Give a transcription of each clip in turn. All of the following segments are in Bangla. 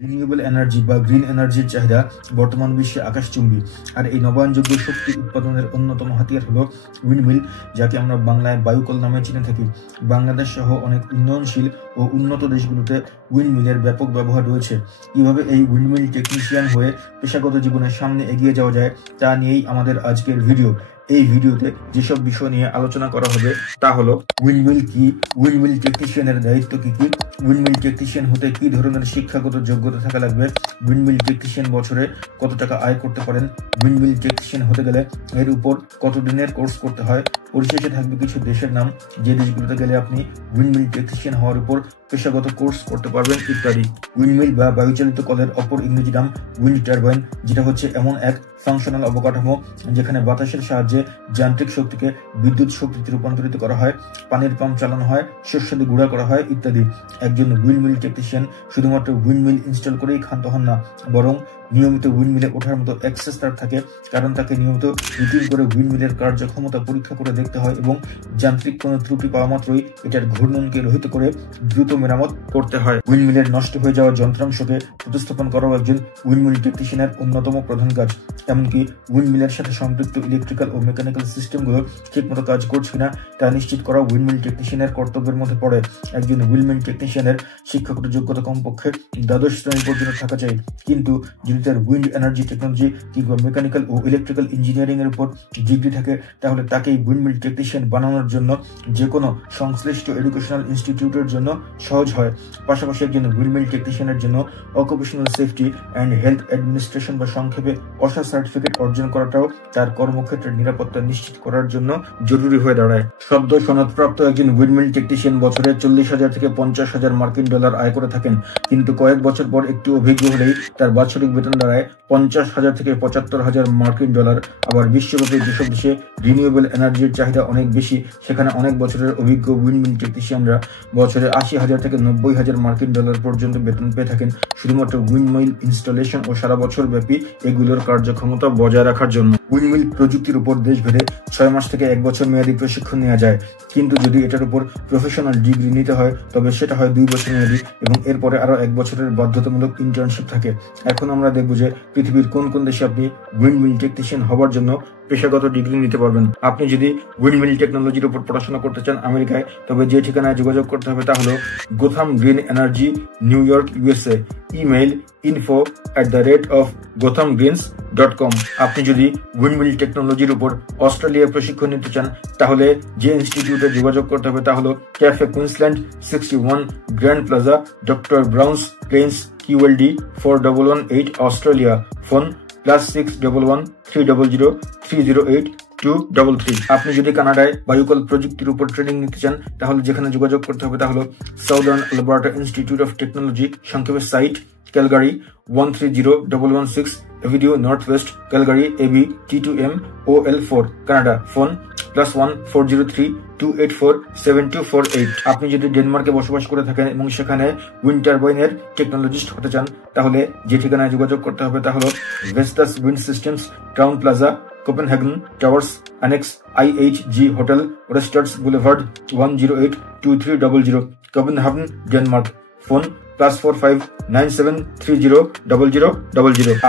রিনিউয়েবল এনার্জি বা গ্রিন এনার্জির চাহিদা বর্তমান বিশ্বে আকাশচুম্বী। আর এই নবায়নযোগ্য শক্তি উৎপাদনের অন্যতম হাতিয়ার হলো উইন্ডমিল, যাকে আমরা বাংলায় বায়ুকল নামে চিনে থাকি। বাংলাদেশ সহ অনেক উন্নয়নশীল ও উন্নত দেশগুলোতে উইন্ডমিলের ব্যাপক ব্যবহার রয়েছে। কিভাবে এই উইন্ডমিল টেকনিশিয়ান হয়ে পেশাগত জীবনের সামনে এগিয়ে যাওয়া যায় তা নিয়েই আমাদের আজকের ভিডিও। এই ভিডিওতে যেসব বিষয় নিয়ে আলোচনা করা হবে তা হলো উইন্ডমিল কি, উইন্ডমিল টেকনিশিয়ানের দায়িত্ব কি কি, উইন্ডমিল টেকনিশিয়ান হতে কি ধরনের শিক্ষাগত যোগ্যতা থাকা লাগবে, উইন্ডমিল টেকনিশিয়ান বছরে কত টাকা আয় করতে পারেন, উইন্ডমিল টেকনিশিয়ান হতে গেলে এর উপর কত দিনের কোর্স করতে হয়, পরিশেষে থাকবে কিছু দেশের নাম যে দেশগুলোতে গেলে আপনি উইন্ডমিল টেকনিশিয়ান হওয়ার উপর পেশাগত কোর্স করতে পারবেন ইত্যাদি। উইন্ডমিল বা বায়ুচালিত কলের অপর ইংরেজি নাম উইন্ড টারবাইন, যেটা হচ্ছে এমন এক ফাংশনাল অবকাঠামো যেখানে বাতাসের সাহায্যে যান্ত্রিক শক্তিকে বিদ্যুৎ শক্তিতে রূপান্তরিত করা হয়, পানির পাম্প চালানো হয়, শস্যাদি গুঁড়া করা হয় ইত্যাদি। একজন উইন্ডমিল টেকনিশিয়ান শুধুমাত্র উইন্ডমিল ইনস্টল করেই ক্ষান্ত হন না, বরং নিয়মিত উইন্ডমিলে ওঠার মতো অ্যাক্সেস তার থাকে, কারণ তাকে নিয়মিত রুটিন করে উইন্ডমিলের কার্যক্ষমতা পরীক্ষা করে দেখতে হয় এবং যান্ত্রিক কোনো ত্রুটি পাওয়া মাত্রই এটার ঘূর্ণনকে রহিত করে দ্রুত মেরামত করতে হয়। উইন্ডমিলের নষ্ট হয়ে যাওয়া যন্ত্রাংশকে প্রতিস্থাপন করাও একজন উইন্ডমিল টেকনিশিয়ানের অন্যতম প্রধান কাজ। এমনকি উইন্ডমিলের সাথে সম্পৃক্ত ইলেকট্রিক্যাল ও মেকানিক্যাল সিস্টেমগুলো ঠিকমতো কাজ করছে কিনা তা নিশ্চিত করা উইন্ডমিল টেকনিশিয়ানের কর্তব্যের মধ্যে পড়ে। একজন উইন্ডমিল টেকনিশিয়ানের শিক্ষাগত যোগ্যতা কমপক্ষে দ্বাদশ শ্রেণী পর্যন্ত থাকা চাই, কিন্তু যদি তার উইন্ড এনার্জি টেকনোলজি কিংবা মেকানিক্যাল ও ইলেকট্রিক্যাল ইঞ্জিনিয়ারিং এর উপর ডিগ্রি থাকে তাহলে তাকেই উইন্ডমিল টেকনিশিয়ান বানানোর জন্য যে কোনো সংশ্লিষ্ট এডুকেশনাল ইনস্টিটিউটের জন্য সহজ হয়। পাশাপাশি একজন উইন্ডমিল টেকনিশিয়ানের জন্য occupational safety and health administration বা সংক্ষেপে অসা সার্টিফিকেট অর্জন করাটাও তার কর্মক্ষেত্রের নিরাপত্তা নিশ্চিত করার জন্য জরুরি হয়ে দাঁড়ায়। সদ্য সনদপ্রাপ্ত একজন উইন্ডমিল টেকনিশিয়ান বছরে 40,000 থেকে 50,000 মার্কিন ডলার আয় করে থাকেন, কিন্তু কয়েক বছর পর একটু অভিজ্ঞ হলেই তার বাৎসরিক বেতন দাঁড়ায় 50,000 থেকে 75,000 মার্কিন ডলার। আবার বিশ্বব্যাপী যেসব দেশে রিনিউয়েবল এনার্জির চাহিদা অনেক বেশি, সেখানে অনেক বছরের অভিজ্ঞ উইন্ডমিল টেকনিশিয়ানরা বছরে 80,000 থেকে 90,000 মার্কিন ডলার পর্যন্ত বেতন পেয়ে থাকেন শুধুমাত্র উইন্ডমিল ইনস্টলেশন ও সারা বছর ব্যাপী এগুলোর কার্যক্ষমতা বজায় রাখার জন্য। উইন্ডমিল প্রযুক্তির উপর দেশভেদে 6 মাস থেকে 1 বছর মেয়াদী প্রশিক্ষণ নেওয়া যায়, কিন্তু যদি এটার উপর প্রফেশনাল ডিগ্রি নিতে হয় তবে সেটা হয় 2 বছর মেয়াদী এবং এরপরে আরো 1 বছরের বাধ্যতামূলক ইন্টার্নশিপ থাকে। এখন আমরা দেখব যে পৃথিবীর কোন কোন দেশে আপনি উইন্ডমিল টেকনিশিয়ান হওয়ার জন্য পেশাগত ডিগ্রি নিতে পারবেন। আপনি যদি উইন্ডমিল টেকনোলজির উপর পড়াশোনা করতে চান আমেরিকায়, তবে যে ঠিকানায় যোগাযোগ করতে হবে তা হলো Gotham green energy, new York, USA. Email info@gothamgreens.com। আপনি যদি উইন্ডমিল টেকনোলজির উপর অস্ট্রেলিয়ায় প্রশিক্ষণ নিতে চান তাহলে যে ইনস্টিটিউটে যোগাযোগ করতে হবে তা হলো cafe Queensland, 61 grand plaza, doctor ব্রাউন্স planes, QLD 4118 Australia. Phone +611 300 308 233। আপনি যদি কানাডায় বায়ুকল প্রযুক্তির উপর ট্রেনিং নিতে চান তাহলে যেখানে যোগাযোগ করতে হবে তা হলো Southern Alberta Institute of Technology, সংক্ষেপে SAIT, Calgary 130116 avenue north west, Calgary AB T2M OL4, Canada. Phone +1 403 284 7248। আপনি যদি ডেনমার্কে বসবাস করে থাকেন এবং সেখানে উইন্ড টারবাইনের টেকনোলজিস্ট হতে চান তাহলে যে ঠিকানায় যোগাযোগ করতে হবে তা হলো Vestas Wind Systems, Crowne Plaza, Copenhagen Towers, annex IHG hotel, Orestads boulevard, 1082300, Copenhagen, Denmark. Phone +45 97 30 0000।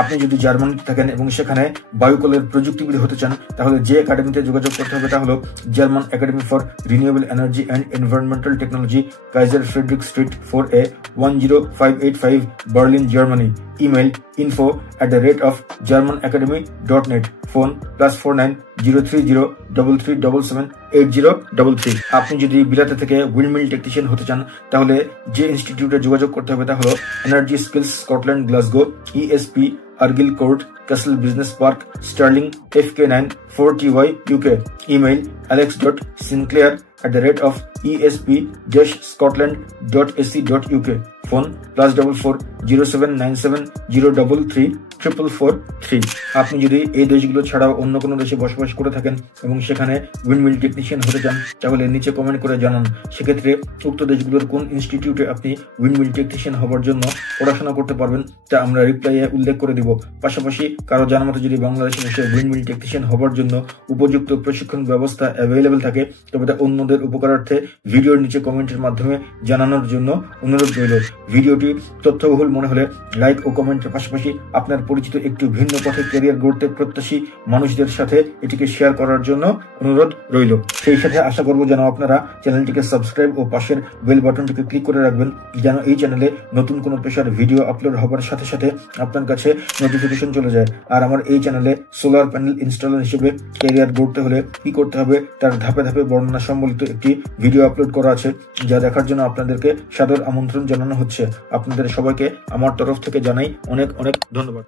আপনি যদি জার্মানিতে থাকেন এবং সেখানে বায়ুকলের প্রযুক্তিবিদ হতে চান তাহলে যে একাডেমিতে যোগাযোগ করতে হবে তা হলো German academy for renewable energy and environmental technology, Kaiser Friedrich street 4A, 10585, Berlin, Germany. Email info@germanacademy.net। Phone +49 030 3377 8033। আপনি যদি বিলাতে থেকে উইন্ডমিল টেকনিশিয়ান হতে চান তাহলে যে ইনস্টিটিউটে যোগাযোগ করতে হবে তা হলো Energy Skills Scotland, Glasgow, ESP Argyll Court, Castle Business Park, Stirling, FK9 4TY, UK। Email alex.sinclair@esp-scotland.ac.uk। Phone +44 0797 033 44343। আপনি যদি এই দেশগুলো ছাড়াও অন্য কোনো দেশে বসবাস করে থাকেন এবং সেখানে উইন্ডমিল টেকনিশিয়ান হতে চান তাহলে নিচে কমেন্ট করে জানান। সেক্ষেত্রে উক্ত দেশগুলোর কোন ইনস্টিটিউটে আপনি উইন্ডমিল টেকনিশিয়ান হবার জন্য পড়াশোনা করতে পারবেন তা আমরা রিপ্লাইয়ে উল্লেখ করে দিব। দেবো। পাশাপাশি কারো জানার মতো যদি বাংলাদেশে বসে উইন্ডমিল টেকনিশিয়ান হবার জন্য উপযুক্ত প্রশিক্ষণ ব্যবস্থা অ্যাভেলেবেল থাকে তবে তা অন্যদের উপকারার্থে ভিডিওর নিচে কমেন্টের মাধ্যমে জানানোর জন্য অনুরোধ রইল। ভিডিওটি তথ্যবহুল মনে হলে লাইক ও কমেন্টের পাশাপাশি আপনার পরিচিত একটু ভিন্ন পথে ক্যারিয়ার গড়তে প্রত্যাশী মানুষদের সাথে এটিকে শেয়ার করার জন্য অনুরোধ রইল। সেই সাথে আশা করব যেন আপনারা চ্যানেলটিকে সাবস্ক্রাইব ও পাশের বেল বাটনটিকে ক্লিক করে রাখবেন যেন এই চ্যানেলে নতুন কোনো পেশার ভিডিও আপলোড হবার সাথে সাথে আপনার কাছে নোটিফিকেশন চলে যায়। আর আমার এই চ্যানেলে সোলার প্যানেল ইনস্টলার হিসেবে ক্যারিয়ার গড়তে হলে কি করতে হবে তার ধাপে ধাপে বর্ণনা সম্বলিত একটি ভিডিও আপলোড করা আছে, যা দেখার জন্য আপনাদেরকে সাদর আমন্ত্রণ জানানো হচ্ছে। আপনাদের সবাইকে আমার তরফ থেকে জানাই অনেক অনেক ধন্যবাদ।